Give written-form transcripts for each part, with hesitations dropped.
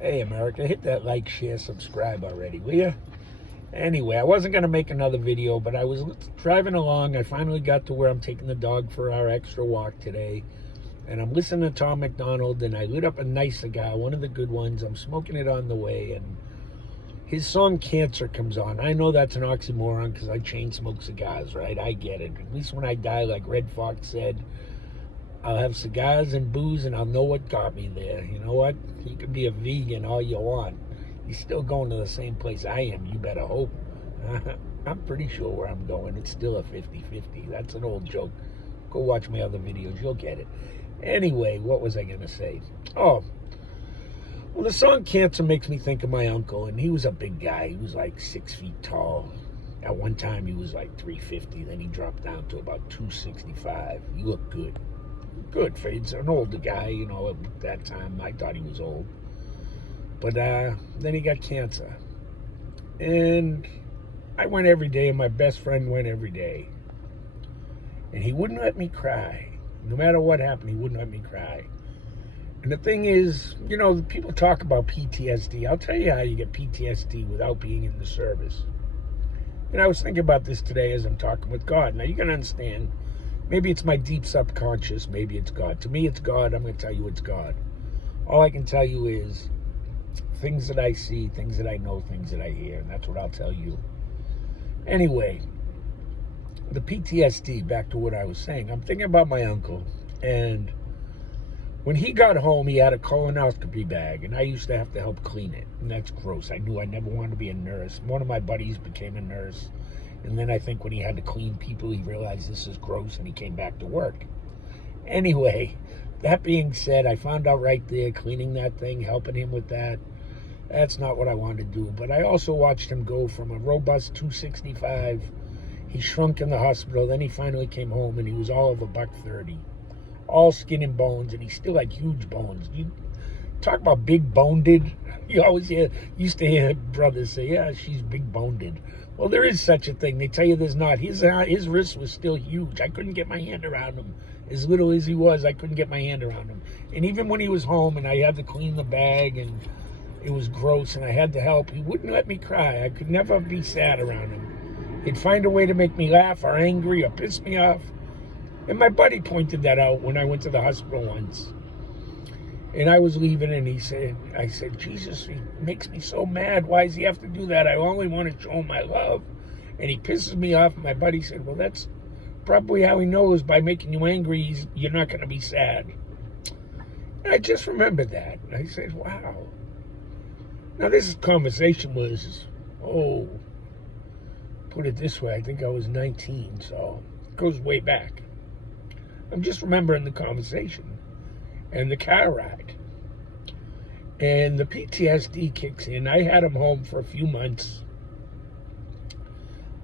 Hey, America, hit that like, share, subscribe already, will you? Anyway, I wasn't going to make another video, but I was driving along. I finally got to where I'm taking the dog for our extra walk today. And I'm listening to Tom McDonald, and I lit up a nice cigar, one of the good ones. I'm smoking it on the way, and his song Cancer comes on. I know that's an oxymoron because I chain smoke cigars, right? I get it. At least when I die, like Red Fox said, I'll have cigars and booze, and I'll know what got me there. You know what? You can be a vegan all you want. You're still going to the same place I am. You better hope. I'm pretty sure where I'm going. It's still a 50-50. That's an old joke. Go watch my other videos. You'll get it. Anyway, what was I going to say? Oh, well, the song Cancer makes me think of my uncle, and he was a big guy. He was like 6 feet tall. At one time, he was like 350. Then he dropped down to about 265. He looked good. Good for he's an older guy, you know. At that time, I thought he was old. But then he got cancer. And I went every day, and my best friend went every day. And he wouldn't let me cry. No matter what happened, he wouldn't let me cry. And the thing is, you know, people talk about PTSD. I'll tell you how you get PTSD without being in the service. And I was thinking about this today as I'm talking with God. Now, you can understand, maybe it's my deep subconscious, maybe it's God. To me, it's God. I'm going to tell you it's God. All I can tell you is things that I see, things that I know, things that I hear, and that's what I'll tell you. Anyway, the PTSD, back to what I was saying, I'm thinking about my uncle, and when he got home, he had a colonoscopy bag, and I used to have to help clean it, and that's gross. I knew I never wanted to be a nurse. One of my buddies became a nurse, and then I think when he had to clean people, he realized this is gross, and he came back to work. Anyway, that being said, I found out right there, cleaning that thing, helping him with that, that's not what I wanted to do. But I also watched him go from a robust 265. He shrunk in the hospital. Then he finally came home, and he was all of a $130. All skin and bones, and he still had huge bones. You talk about big boned. You always used to hear brothers say, yeah, she's big boned. Well, there is such a thing. They tell you there's not. His wrist was still huge. I couldn't get my hand around him. As little as he was, I couldn't get my hand around him. And even when he was home and I had to clean the bag and it was gross and I had to help, he wouldn't let me cry. I could never be sad around him. He'd find a way to make me laugh or angry or piss me off. And my buddy pointed that out when I went to the hospital once. And I was leaving, and I said, Jesus, he makes me so mad. Why does he have to do that? I only want to show him my love. And he pisses me off. My buddy said, well, that's probably how he knows. By making you angry, you're not going to be sad. And I just remembered that. I said, wow. Now, this conversation was, put it this way, I think I was 19, so it goes way back. I'm just remembering the conversation and the car ride. And the PTSD kicks in. I had him home for a few months.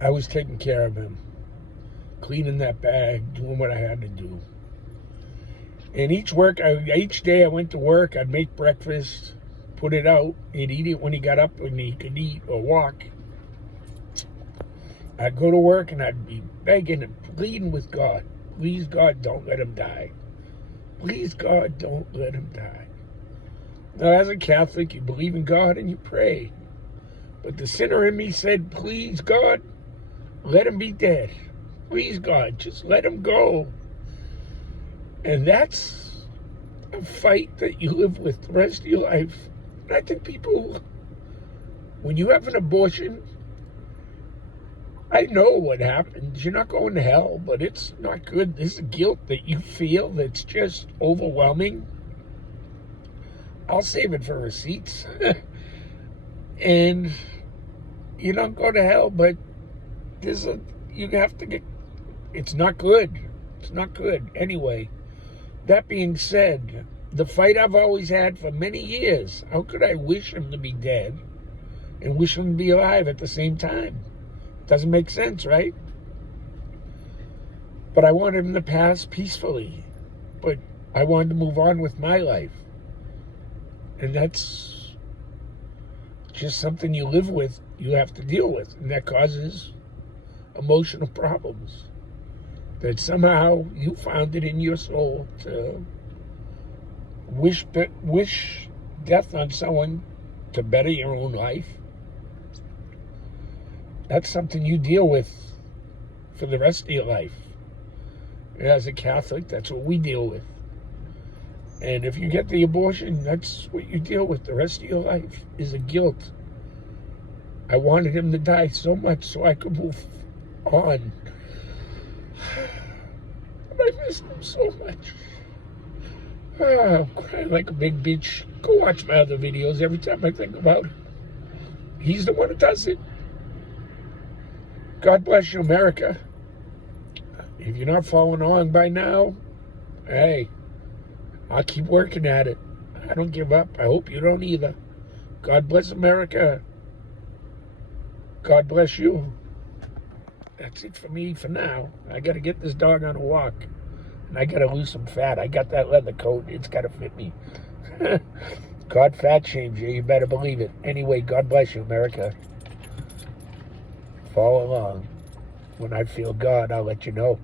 I was taking care of him, cleaning that bag, doing what I had to do. And each day I went to work, I'd make breakfast, put it out, he'd eat it when he got up and he could eat or walk. I'd go to work and I'd be begging and pleading with God. Please, God, don't let him die. Please, God, don't let him die. Now, as a Catholic, you believe in God and you pray. But the sinner in me said, please, God, let him be dead. Please, God, just let him go. And that's a fight that you live with the rest of your life. And I think people, when you have an abortion, I know what happens. You're not going to hell, but it's not good. This guilt that you feel that's just overwhelming. I'll save it for receipts. And you don't go to hell, but you have to get, it's not good. It's not good. Anyway, that being said, the fight I've always had for many years, how could I wish him to be dead and wish him to be alive at the same time? Doesn't make sense, right? But I wanted him to pass peacefully. But I wanted to move on with my life. And that's just something you live with, you have to deal with. And that causes emotional problems. That somehow you found it in your soul to wish death on someone to better your own life, that's something you deal with for the rest of your life. As a Catholic, that's what we deal with. And if you get the abortion, that's what you deal with the rest of your life, is a guilt. I wanted him to die so much so I could move on. But I missed him so much. I'm crying like a big bitch. Go watch my other videos every time I think about it. He's the one who does it. God bless you, America. If you're not following along by now, hey, I'll keep working at it. I don't give up. I hope you don't either. God bless America. God bless you. That's it for me for now. I got to get this dog on a walk. And I got to lose some fat. I got that leather coat. It's got to fit me. God fat shames you. You better believe it. Anyway, God bless you, America. Follow along. When I feel God, I'll let you know.